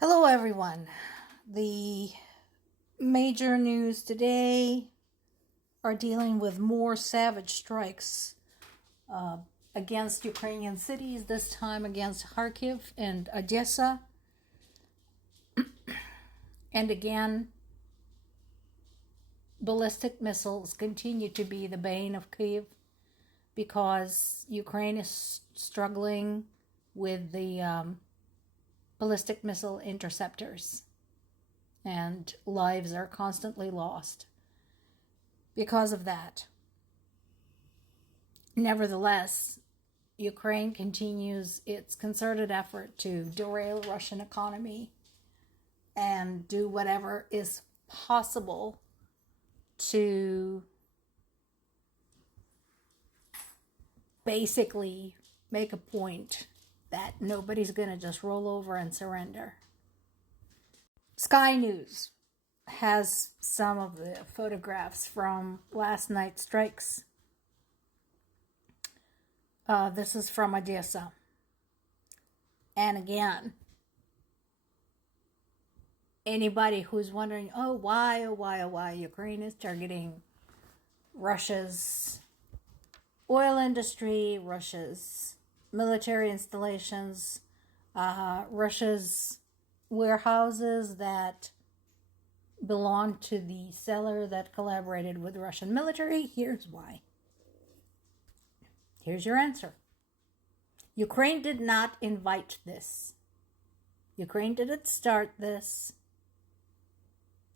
Hello, everyone. The major news today are dealing with more savage strikes against Ukrainian cities, this time against Kharkiv and Odessa. And again, ballistic missiles continue to be the bane of Kyiv because Ukraine is struggling with the ballistic missile interceptors, and lives are constantly lost because of that. Nevertheless, Ukraine continues its concerted effort to derail Russian economy and do whatever is possible to basically make a point that nobody's going to just roll over and surrender. Sky News has some of the photographs from last night's strikes. This is from Odessa. And again, anybody who's wondering, why Ukraine is targeting Russia's oil industry, Russia's military installations, Russia's warehouses that belong to the seller that collaborated with the Russian military. Here's why. Here's your answer. Ukraine did not invite this. Ukraine didn't start this.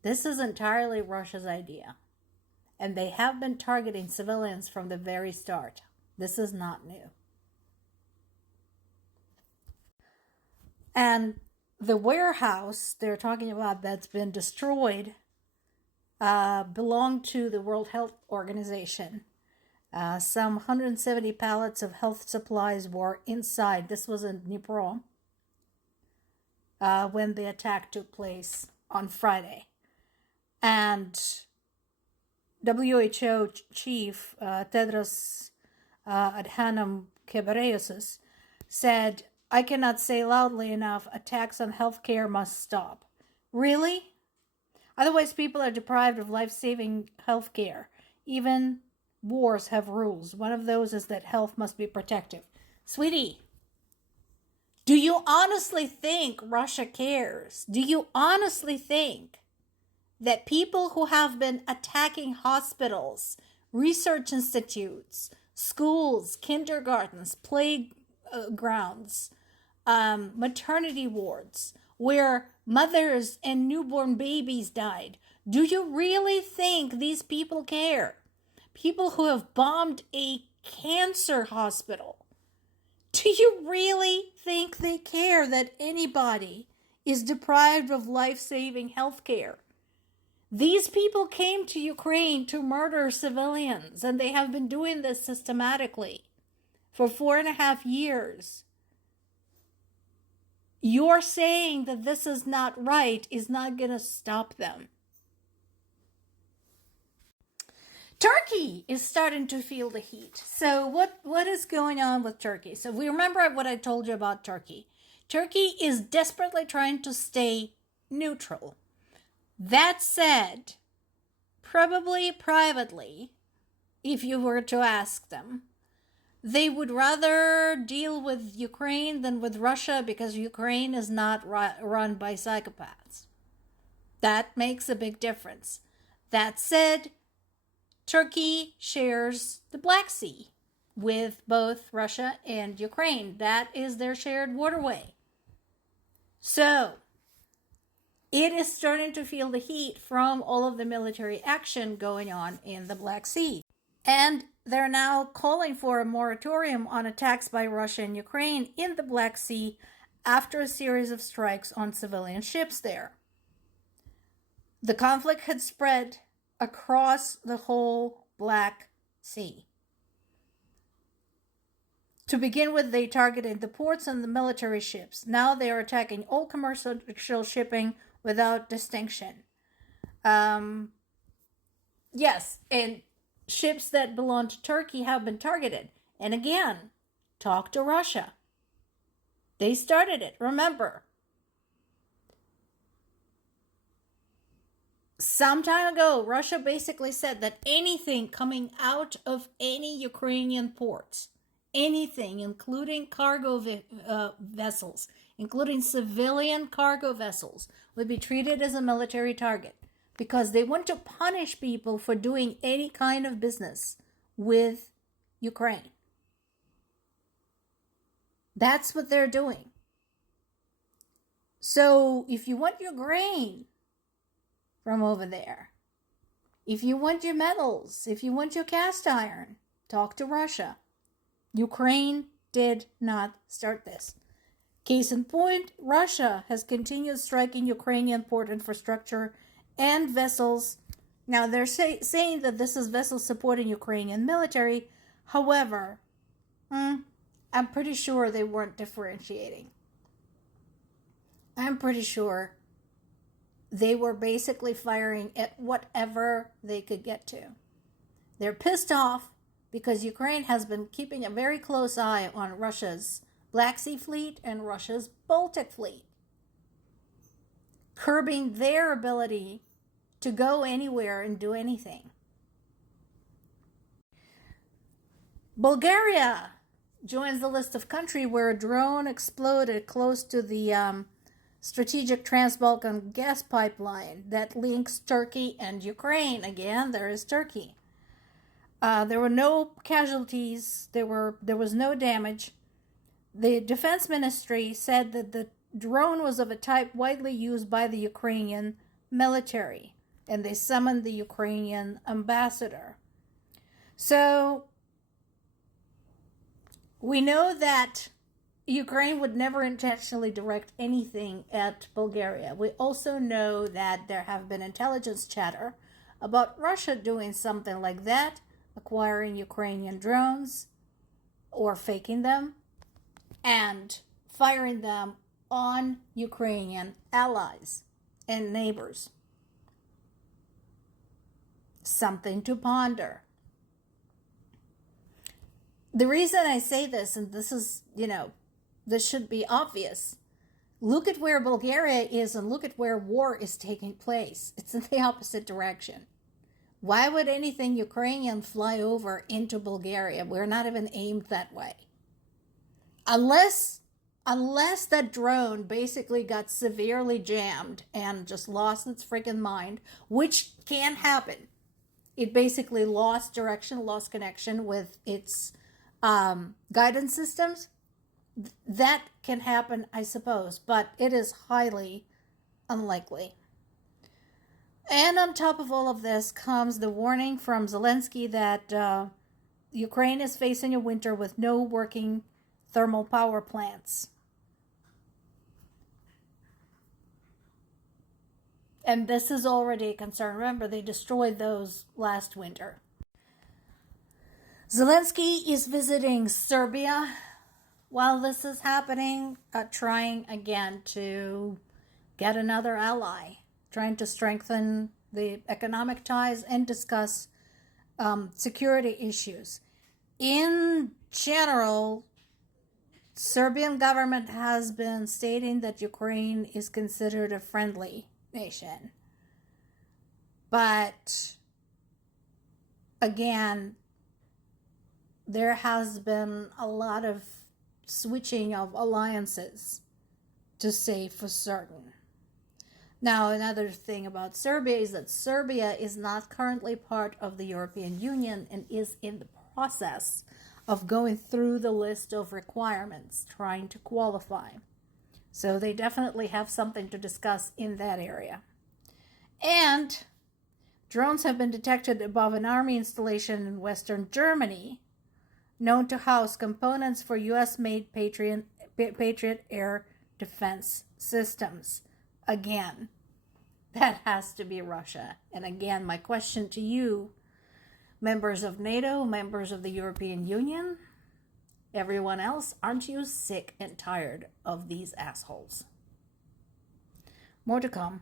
This is entirely Russia's idea. And they have been targeting civilians from the very start. This is not new. And the warehouse they're talking about that's been destroyed belonged to the World Health Organization. Some 170 pallets of health supplies were inside. This was in Dnipro when the attack took place on Friday. And WHO chief Tedros Adhanom Ghebreyesus said, "I cannot say loudly enough, attacks on healthcare must stop." Really? Otherwise, people are deprived of life-saving healthcare. Even wars have rules. One of those is that health must be protective. Sweetie, do you honestly think Russia cares? Do you honestly think that people who have been attacking hospitals, research institutes, schools, kindergartens, playgrounds, maternity wards, where mothers and newborn babies died, do you really think these people care? People who have bombed a cancer hospital, do you really think they care that anybody is deprived of life-saving health care? These people came to Ukraine to murder civilians, and they have been doing this systematically for 4.5 years. You're saying that this is not right is not going to stop them. Turkey is starting to feel the heat. So what is going on with Turkey? So we remember what I told you about Turkey. Turkey is desperately trying to stay neutral. That said, probably privately, if you were to ask them, they would rather deal with Ukraine than with Russia because Ukraine is not run by psychopaths. That makes a big difference. That said, Turkey shares the Black Sea with both Russia and Ukraine. That is their shared waterway. So, it is starting to feel the heat from all of the military action going on in the Black Sea. And they're now calling for a moratorium on attacks by Russia and Ukraine in the Black Sea after a series of strikes on civilian ships there. The conflict had spread across the whole Black Sea. To begin with, they targeted the ports and the military ships. Now they are attacking all commercial shipping without distinction. Yes, and ships that belong to Turkey have been targeted. And again, talk to Russia. They started it, remember. Some time ago, Russia basically said that anything coming out of any Ukrainian ports, anything, including cargo vessels, including civilian cargo vessels, would be treated as a military target because they want to punish people for doing any kind of business with Ukraine. That's what they're doing. So if you want your grain from over there, if you want your metals, if you want your cast iron, talk to Russia. Ukraine did not start this. Case in point, Russia has continued striking Ukrainian port infrastructure and vessels. Now, they're saying that this is vessels supporting Ukrainian military. However, I'm pretty sure they weren't differentiating. I'm pretty sure they were basically firing at whatever they could get to. They're pissed off because Ukraine has been keeping a very close eye on Russia's Black Sea Fleet and Russia's Baltic Fleet, curbing their ability to go anywhere and do anything. Bulgaria joins the list of countries where a drone exploded close to the strategic Trans-Balkan gas pipeline that links Turkey and Ukraine. Again, there is Turkey. There were no casualties. There was no damage. The Defense Ministry said that the drone was of a type widely used by the Ukrainian military, and they summoned the Ukrainian ambassador. So we know that Ukraine would never intentionally direct anything at Bulgaria. We also know that there have been intelligence chatter about Russia doing something like that, acquiring Ukrainian drones or faking them and firing them on Ukrainian allies and neighbors. Something to ponder. The reason I say this, and this is, this should be obvious. Look at where Bulgaria is and look at where war is taking place. It's in the opposite direction. Why would anything Ukrainian fly over into Bulgaria? We're not even aimed that way. Unless that drone basically got severely jammed and just lost its freaking mind, which can happen. It basically lost direction, lost connection with its guidance systems. That can happen, I suppose, but it is highly unlikely. And on top of all of this comes the warning from Zelensky that Ukraine is facing a winter with no working thermal power plants. And this is already a concern. Remember, they destroyed those last winter. Zelensky is visiting Serbia while this is happening, trying again to get another ally, trying to strengthen the economic ties and discuss security issues. In general, Serbian government has been stating that Ukraine is considered a friendly nation. But again, there has been a lot of switching of alliances, to say for certain. Now, another thing about Serbia is that Serbia is not currently part of the European Union and is in the process of going through the list of requirements, trying to qualify. So they definitely have something to discuss in that area. And drones have been detected above an army installation in western Germany, known to house components for U.S.-made Patriot air defense systems. Again, that has to be Russia. And again, my question to you, members of NATO, members of the European Union, everyone else, aren't you sick and tired of these assholes? More to come.